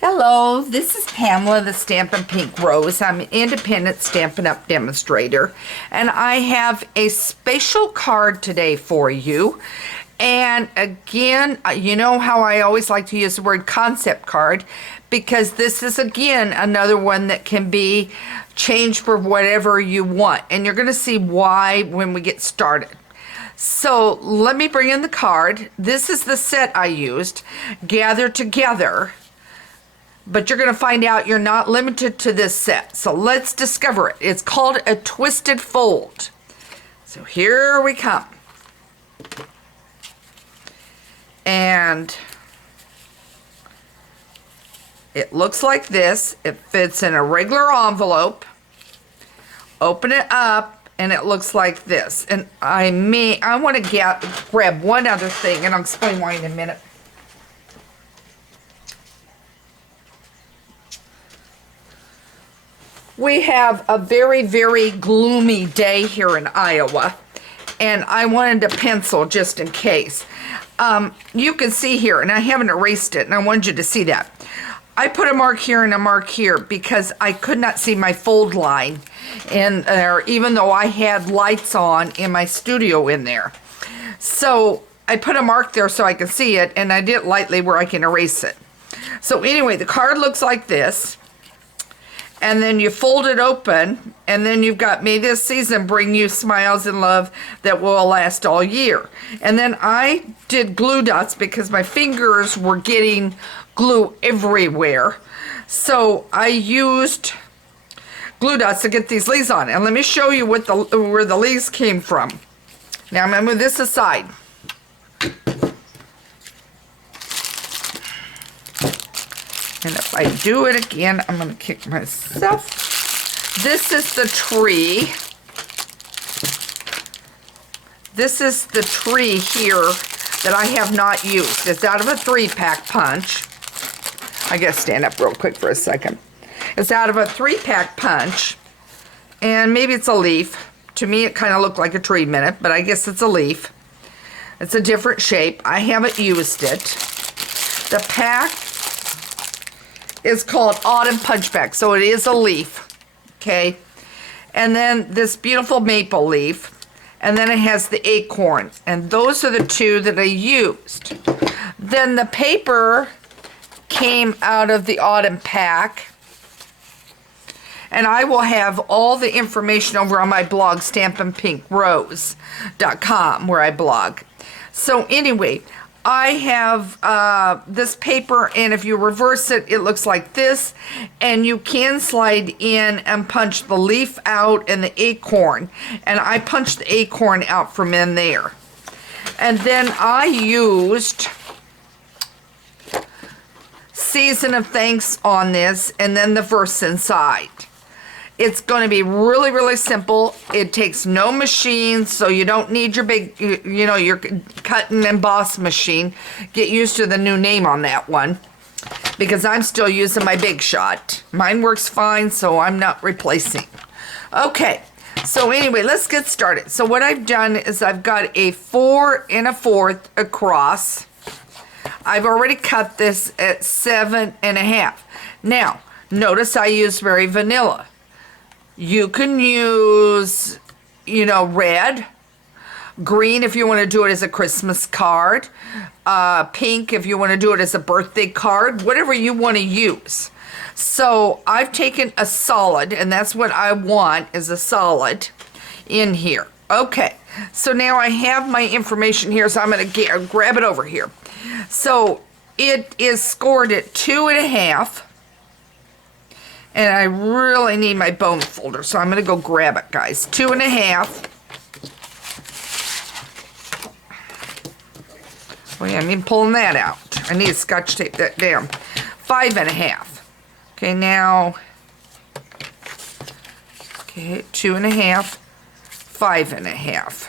Hello, this is Pamela, the Stampin' Pink Rose. I'm an independent Stampin' Up! Demonstrator, and I have a special card today for you. And again, you know how I always like to use the word concept card, because this is, again, another one that can be changed for whatever you want. And you're going to see why when we get started. So let me bring in the card. This is the set I used, Gather Together. But you're going to find out you're not limited to this set. So let's discover it. It's called a twisted fold. So here we come. And it looks like this. It fits in a regular envelope. Open it up and it looks like this. And I want to grab one other thing, and I'll explain why in a minute. We have a very, very gloomy day here in Iowa, and I wanted to pencil just in case. You can see here, and I haven't erased it, and I wanted you to see that. I put a mark here and a mark here because I could not see my fold line in there, even though I had lights on in my studio in there. So I put a mark there so I can see it, and I did it lightly where I can erase it. So anyway, the card looks like this. And then you fold it open, and then you've got, may this season bring you smiles and love that will last all year. And then I did glue dots because my fingers were getting glue everywhere. So I used glue dots to get these leaves on. And let me show you where the leaves came from. Now I'm going to move this aside. And if I do it again, I'm going to kick myself. This is the tree. This is the tree here that I have not used. It's out of a 3-pack punch. I gotta stand up real quick for a second. It's out of a 3-pack punch. And maybe it's a leaf. To me, it kind of looked like a tree minute, but I guess it's a leaf. It's a different shape. I haven't used it. The pack is called Autumn Punch Pack, so it is a leaf, okay? And then this beautiful maple leaf, and then it has the acorn, and those are the two that I used. Then the paper came out of the Autumn Pack, and I will have all the information over on my blog, stampinpinkrose.com, where I blog. So anyway, I have this paper, and if you reverse it, it looks like this, and you can slide in and punch the leaf out and the acorn, and I punched the acorn out from in there. And then I used Season of Thanks on this, and then the verse inside. It's going to be really, really simple. It takes no machine, so you don't need your big, your cut and emboss machine. Get used to the new name on that one, because I'm still using my Big Shot. Mine works fine, so I'm not replacing. Okay, so anyway, let's get started. So what I've done is I've got a 4 1/4 across. I've already cut this at 7 1/2. Now, notice I used very vanilla. You can use, red, green if you want to do it as a Christmas card, pink if you want to do it as a birthday card, whatever you want to use. So I've taken a solid, and that's what I want, is a solid in here. Okay, so now I have my information here, so I'm going to grab it over here. So it is scored at 2 1/2. And I really need my bone folder, so I'm going to go grab it, guys. 2 1/2. Well, I need pulling that out. I need to Scotch tape that down. 5 1/2. Okay, now. Okay, 2 1/2. 5 1/2.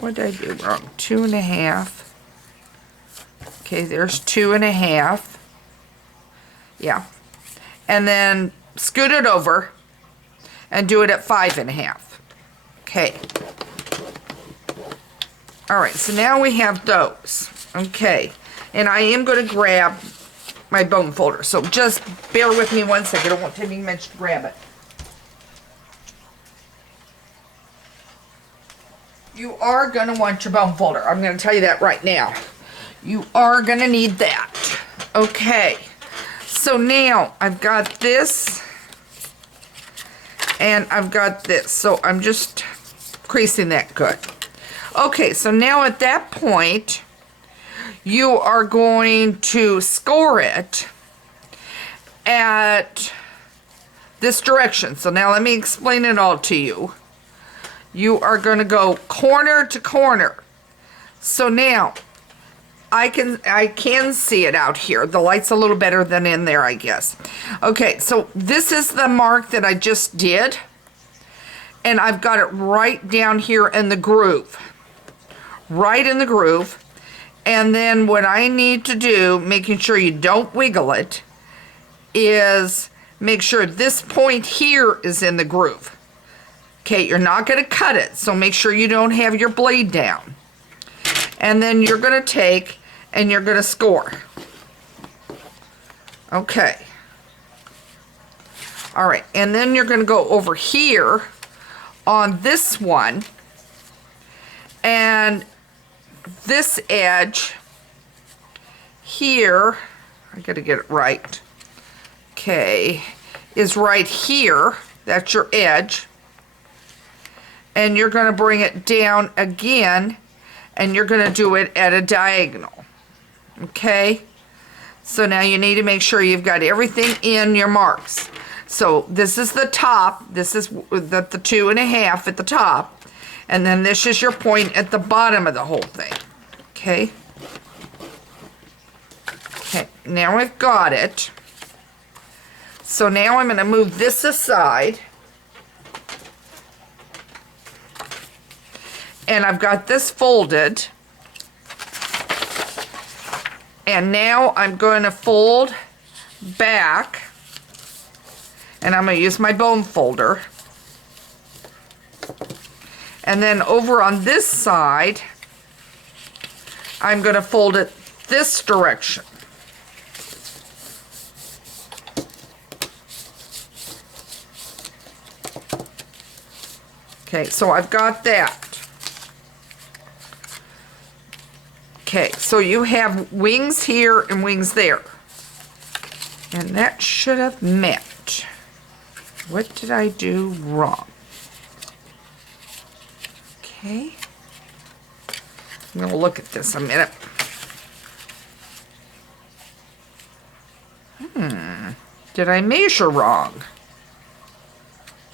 What did I do wrong? 2 1/2. Okay, there's 2 1/2. Yeah, and then scoot it over and do it at 5 1/2. Okay. All right, so now we have those. Okay, And I am going to grab my bone folder. So just bear with me 1 second. It won't take me much to grab it. You are going to want your bone folder. I'm going to tell you that right now. You are going to need that. Okay. So now I've got this and I've got this. So I'm just creasing that good. Okay, so now at that point, you are going to score it at this direction. So now let me explain it all to you. You are going to go corner to corner. So now I can see it out here. The light's a little better than in there, I guess. Okay, so this is the mark that I just did. And I've got it right down here in the groove. Right in the groove. And then what I need to do, making sure you don't wiggle it, is make sure this point here is in the groove. Okay, you're not going to cut it, so make sure you don't have your blade down. And then you're going to take and you're going to score. Okay. All right, and then you're going to go over here on this one, and this edge here, I got to get it right, okay, is right here. That's your edge. And you're going to bring it down again, and you're going to do it at a diagonal. Okay? So now you need to make sure you've got everything in your marks. So this is the top. This is the 2.5 at the top. And then this is your point at the bottom of the whole thing. Okay? Okay, now I've got it. So now I'm going to move this aside. And I've got this folded. And now I'm going to fold back. And I'm going to use my bone folder. And then over on this side, I'm going to fold it this direction. Okay, so I've got that. Okay, so you have wings here and wings there. And that should have met. What did I do wrong? Okay. I'm going to look at this a minute. Did I measure wrong?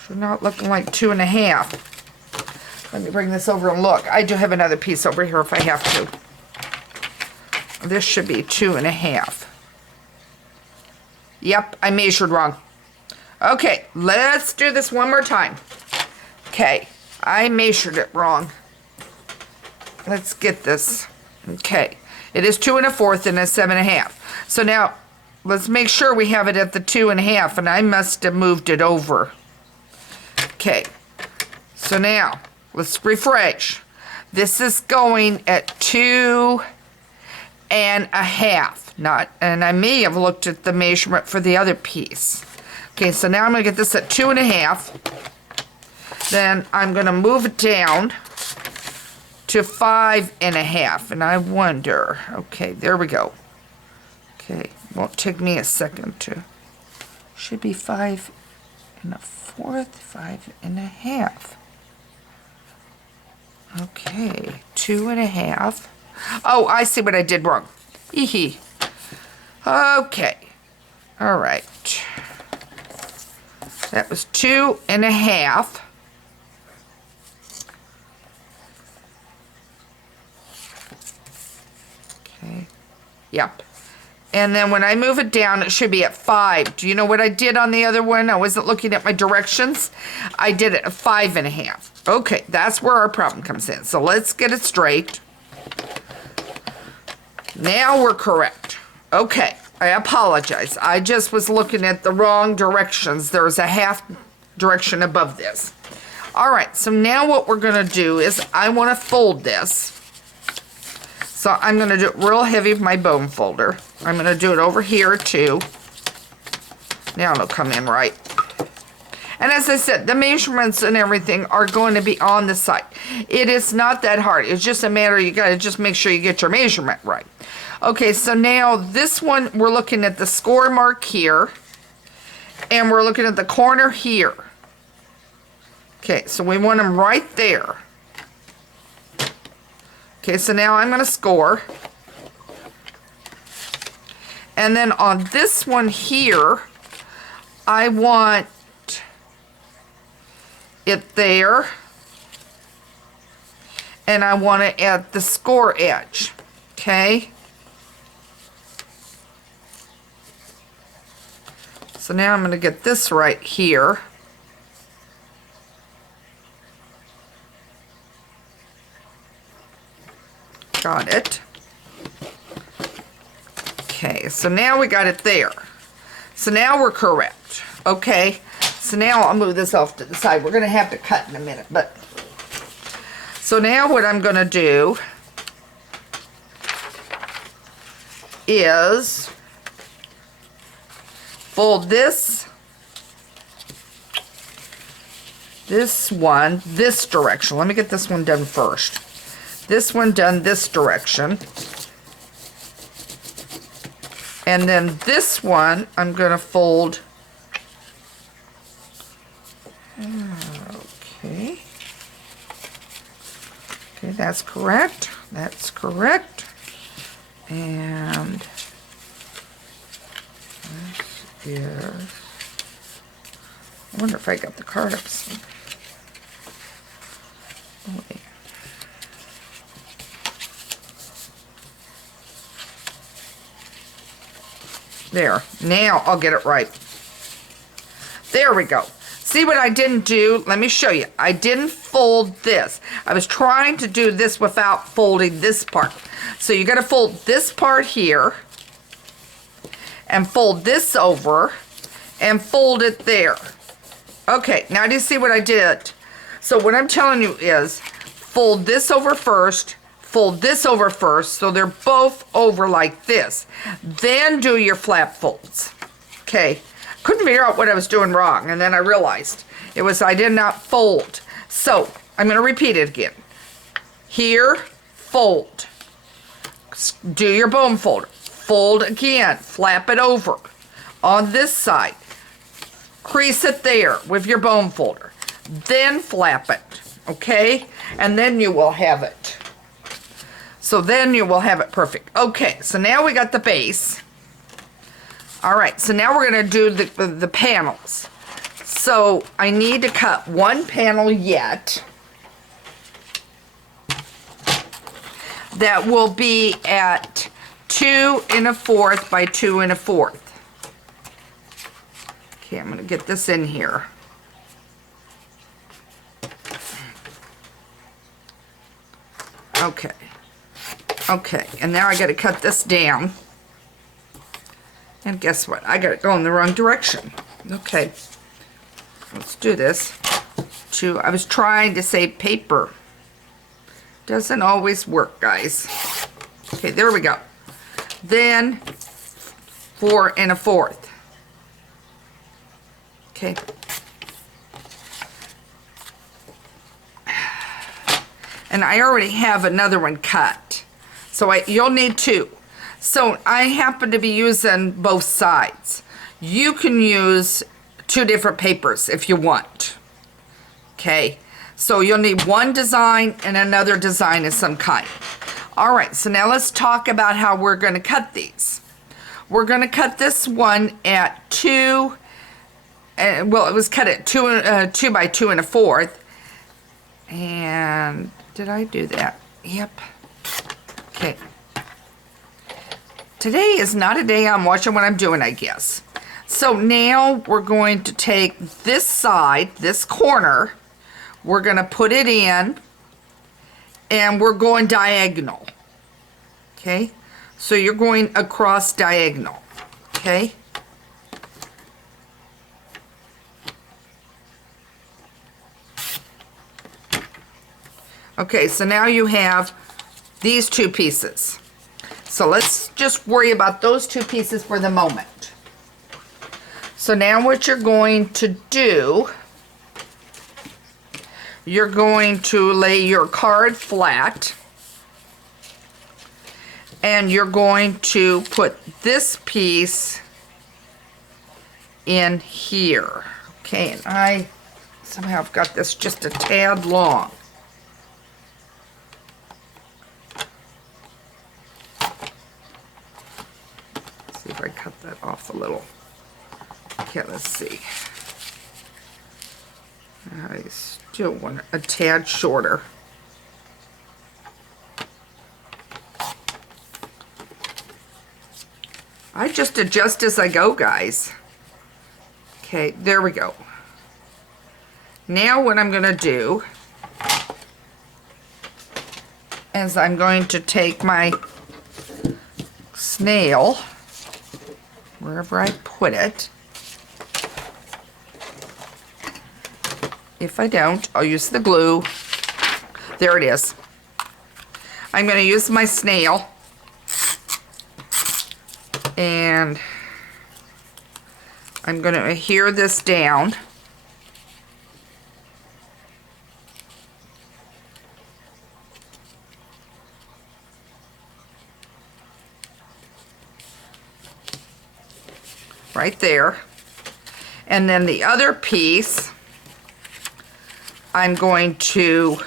You're not looking like 2.5. Let me bring this over and look. I do have another piece over here if I have to. This should be 2.5. Yep, I measured wrong. Okay, let's do this one more time. Okay, I measured it wrong. Let's get this. Okay, it is 2 1/4 and a 7.5. So now, let's make sure we have it at the 2.5, and I must have moved it over. Okay, so now, let's refresh. This is going at 2 1/2. And I may have looked at the measurement for the other piece. Okay, so now I'm going to get this at 2 1/2. Then I'm going to move it down to 5 1/2. And I wonder, okay, there we go. Okay, won't take me a second to, should be 5 1/4, 5 1/2. Okay, 2 1/2. Oh, I see what I did wrong. Hee. Okay. All right. That was 2 1/2. Okay. Yep. And then when I move it down, it should be at 5. Do you know what I did on the other one? I wasn't looking at my directions. I did it at 5 1/2. Okay, that's where our problem comes in. So let's get it straight. Now we're correct. Okay, I apologize. I just was looking at the wrong directions. There's a half direction above this. All right, so now what we're going to do is I want to fold this So I'm going to do it real heavy with my bone folder. I'm going to do it over here too. Now it'll come in right. And as I said, the measurements and everything are going to be on the site. It is not that hard. It's just a matter, you got to just make sure you get your measurement right. Okay, so now this one, we're looking at the score mark here. And we're looking at the corner here. Okay, so we want them right there. Okay, so now I'm going to score. And then on this one here, I want it there. And I want it at the score edge. Okay. So now I'm going to get this right here. Got it. Okay, so now we got it there. So now we're correct. Okay, so now I'll move this off to the side. We're going to have to cut in a minute, but so now what I'm going to do is fold this one this direction. Let me get this one done first. This one done this direction. And then this one, I'm going to fold. Okay. Okay, that's correct. That's correct. And this is, I wonder if I got the card up. Oh, wait. There, now I'll get it right. There we go. See what I didn't do? Let me show you. I didn't fold this. I was trying to do this without folding this part. So you got to fold this part here and fold this over and fold it there. Okay, now do you see what I did? So what I'm telling you is fold this over first, fold this over first, so they're both over like this. Then do your flap folds. Okay, couldn't figure out what I was doing wrong, and then I realized it was I did not fold. So I'm going to repeat it again. Here, fold. Do your bone folder. Fold again, flap it over. On this side, crease it there with your bone folder. Then flap it, okay? And then you will have it. So then you will have it perfect. Okay, so now we got the base. All right, so now we're going to do the panels. So I need to cut one panel yet. That will be at 2 1/4 by 2 1/4. Okay, I'm going to get this in here. Okay. Okay, and now I got to cut this down. And guess what? I got it going the wrong direction. Okay. Let's do this. I was trying to save paper. Doesn't always work, guys. Okay, there we go. Then 4 1/4. Okay. And I already have another one cut. So you'll need 2. So I happen to be using both sides. You can use 2 different papers if you want. Okay. So you'll need one design and another design of some kind. All right. So now let's talk about how we're going to cut these. We're going to cut this one at 2. Well, it was cut at 2 by 2 1/4. And did I do that? Yep. Okay. Today is not a day I'm watching what I'm doing, I guess. So now we're going to take this side, this corner, we're going to put it in, and we're going diagonal. Okay? So you're going across diagonal. Okay? Okay, so now you have these two pieces. So let's just worry about those two pieces for the moment. So now what you're going to do, you're going to lay your card flat, and you're going to put this piece in here. Okay, and I somehow have got this just a tad long. See if I cut that off a little. Okay, let's see. I still want it a tad shorter. I just adjust as I go, guys. Okay, there we go. Now what I'm going to do is I'm going to take my snail, wherever I put it. If I don't, I'll use the glue. There it is. I'm going to use my snail, and I'm going to adhere this down. Right there. And then the other piece, I'm going to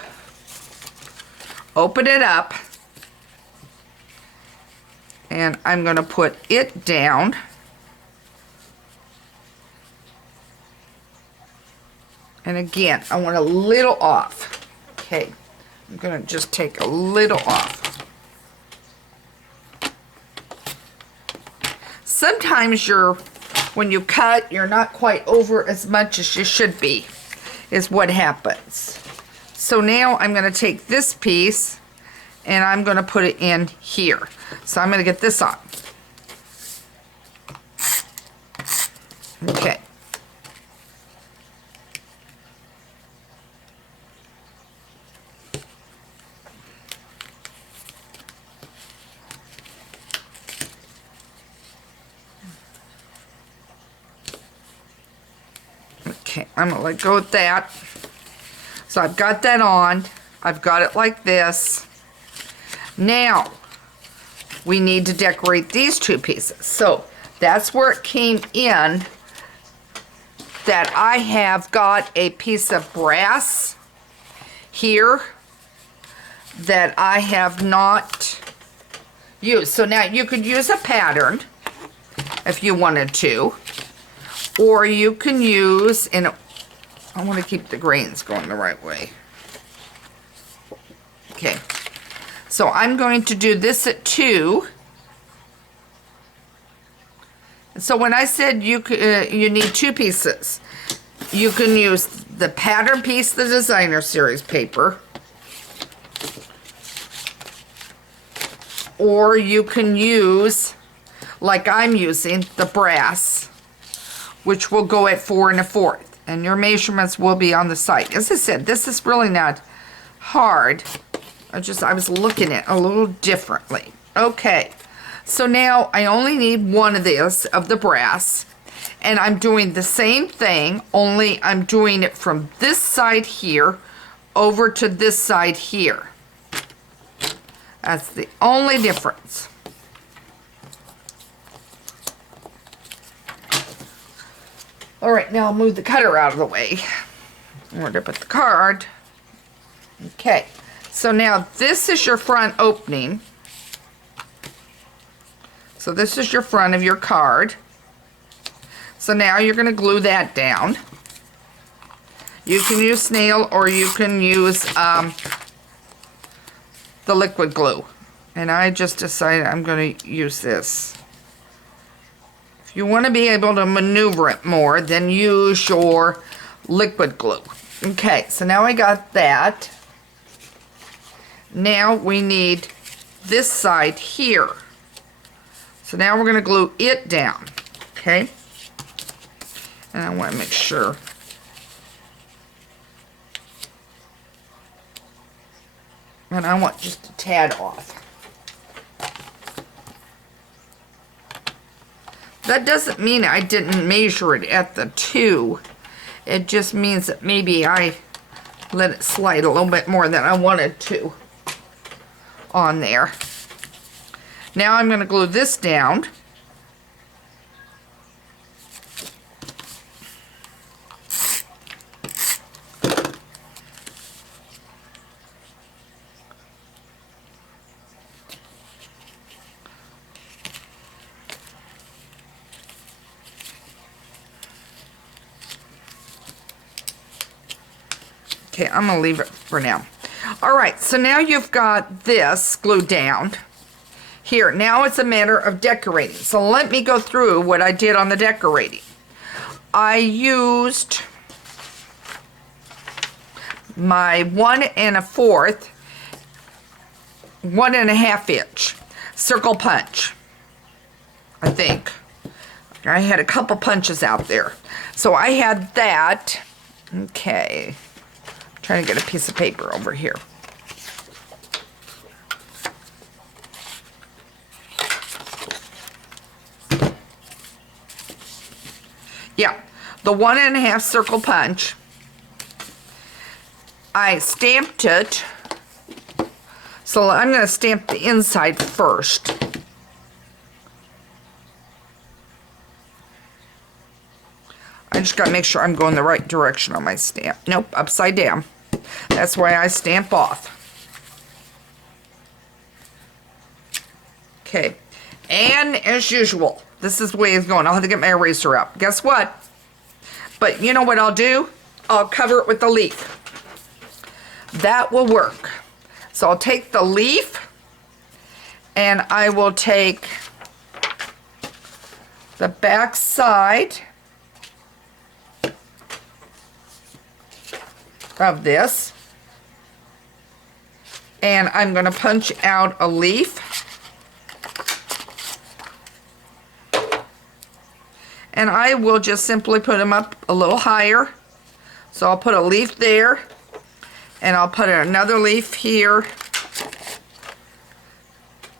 open it up, and I'm going to put it down. And again, I want a little off. Okay, I'm going to just take a little off. Sometimes when you cut, you're not quite over as much as you should be, is what happens. So now I'm going to take this piece and I'm going to put it in here. So I'm going to get this on. Okay. Okay, I'm going to let go of that. So I've got that on. I've got it like this. Now, we need to decorate these two pieces. So that's where it came in, that I have got a piece of brass here that I have not used. So now you could use a pattern if you wanted to, or you can use, and I want to keep the grains going the right way. Okay, so I'm going to do this at 2. So when I said you need 2 pieces, you can use the pattern piece, the designer series paper, or you can use, like I'm using, the brass, which will go at 4 1/4, and your measurements will be on the site. As I said, this is really not hard. I was looking at it a little differently. Okay, so now I only need one of this, of the brass, and I'm doing the same thing, only I'm doing it from this side here over to this side here. That's the only difference. All right, now I'll move the cutter out of the way. Where to put the card. Okay, so now this is your front opening. So this is your front of your card. So now you're going to glue that down. You can use snail, or you can use the liquid glue. And I just decided I'm going to use this. If you want to be able to maneuver it more, then use your liquid glue. Okay, so now I got that. Now we need this side here. So now we're going to glue it down. Okay? And I want to make sure. And I want just a tad off. That doesn't mean I didn't measure it at the 2. It just means that maybe I let it slide a little bit more than I wanted to on there. Now I'm going to glue this down. Okay, I'm going to leave it for now. All right, so now you've got this glued down. Here, now it's a matter of decorating. So let me go through what I did on the decorating. I used my 1 1/4, 1 1/2 inch circle punch, I think. I had a couple punches out there. So I had that. Okay. Trying to get a piece of paper over here. Yeah, the 1 1/2 circle punch. I stamped it. So I'm going to stamp the inside first. I just got to make sure I'm going the right direction on my stamp. Nope, upside down. That's why I stamp off. Okay, and as usual, this is the way it's going. I'll have to get my eraser out. Guess what? But you know what I'll do? I'll cover it with the leaf. That will work. So I'll take the leaf and I will take the back side of this, and I'm going to punch out a leaf, and I will just simply put them up a little higher. So I'll put a leaf there, and I'll put another leaf here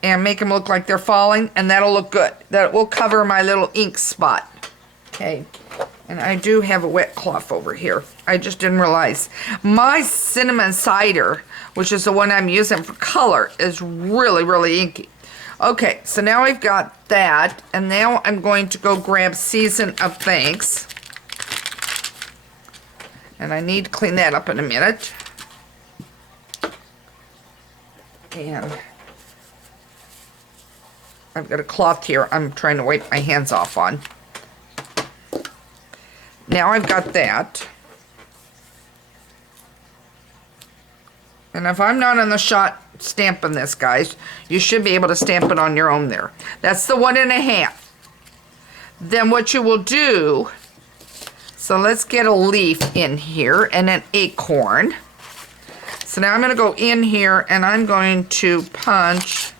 and make them look like they're falling, and that'll look good. That will cover my little ink spot. Okay. And I do have a wet cloth over here. I just didn't realize. My cinnamon cider, which is the one I'm using for color, is really, really inky. Okay, so now I've got that. And now I'm going to go grab Season of Thanks. And I need to clean that up in a minute. And I've got a cloth here I'm trying to wipe my hands off on. Now I've got that. And if I'm not on the shot stamping this, guys, you should be able to stamp it on your own there. That's the 1 1/2. Then what you will do, so let's get a leaf in here and an acorn. So now I'm going to go in here and I'm going to punch.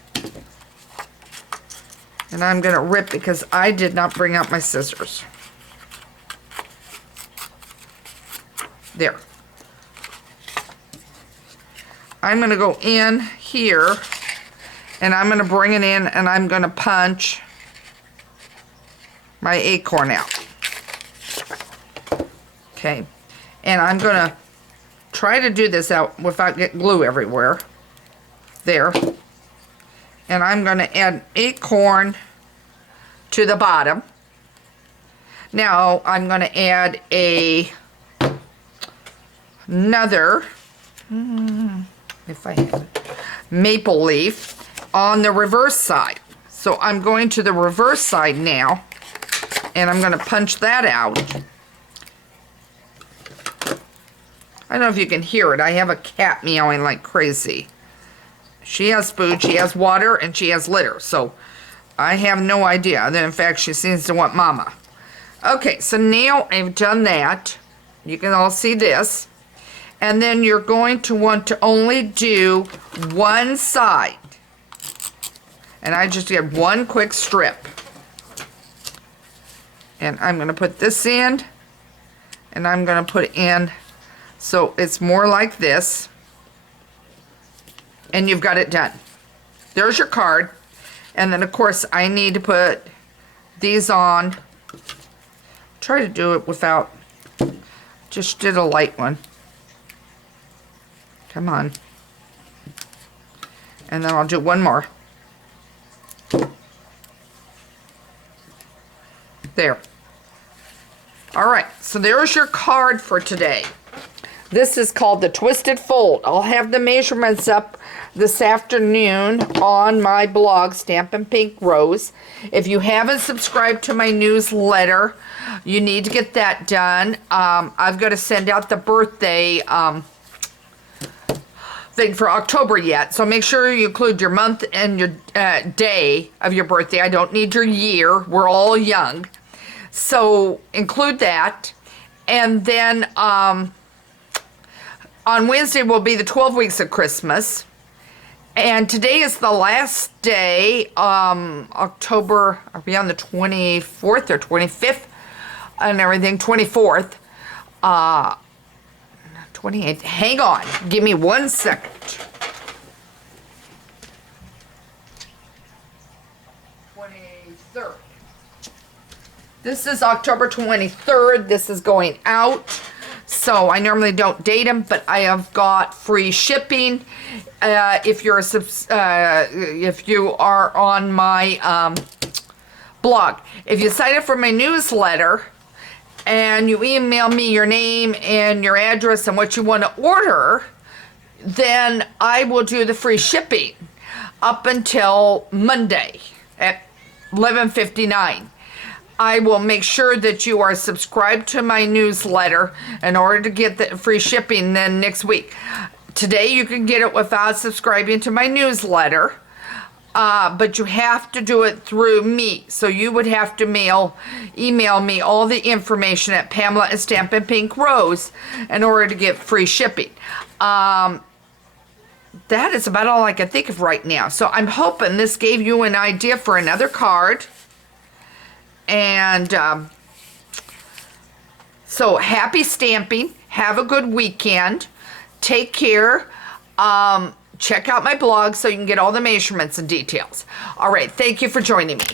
And I'm going to rip because I did not bring out my scissors. There. I'm going to go in here and I'm going to bring it in and I'm going to punch my acorn out. Okay. And I'm going to try to do this out without getting glue everywhere. There. And I'm going to add acorn to the bottom. Now I'm going to add another, if I have it, maple leaf on the reverse side. So I'm going to the reverse side now, and I'm going to punch that out. I don't know if you can hear it. I have a cat meowing like crazy. She has food, she has water, and she has litter. So I have no idea. In fact, she seems to want mama. Okay, so now I've done that. You can all see this. And then you're going to want to only do one side. And I just did one quick strip. And I'm going to put this in. And I'm going to put it in so it's more like this. and you've got it done. There's your card. And then of course I need to put these on. Try to do it without, just did a light one. Come on. And then I'll do one more. There. All right, so there's your card for today. This is called the Twisted Fold. I'll have the measurements up this afternoon on my blog, Stampin' Pink Rose. If you haven't subscribed to my newsletter, you need to get that done. I've got to send out the birthday thing for October yet, so make sure you include your month and your day of your birthday. I don't need your year. We're all young. So include that. And then on Wednesday will be the 12 weeks of Christmas. And today is the last day, October, are we on the 24th or 25th and everything? 24th, 28th, hang on, give me 1 second. 23rd. This is October 23rd, this is going out. So I normally don't date them, but I have got free shipping. If you're if you are on my blog, if you sign up for my newsletter and you email me your name and your address and what you want to order, then I will do the free shipping up until Monday at 11:59. I will make sure that you are subscribed to my newsletter in order to get the free shipping then next week. Today you can get it without subscribing to my newsletter, but you have to do it through me. So you would have to email me all the information at Pamela at Stampin' Pink Rose in order to get free shipping. That is about all I can think of right now. So I'm hoping this gave you an idea for another card. And so happy stamping. Have a good weekend. Take care. Check out my blog so you can get all the measurements and details. All right. Thank you for joining me.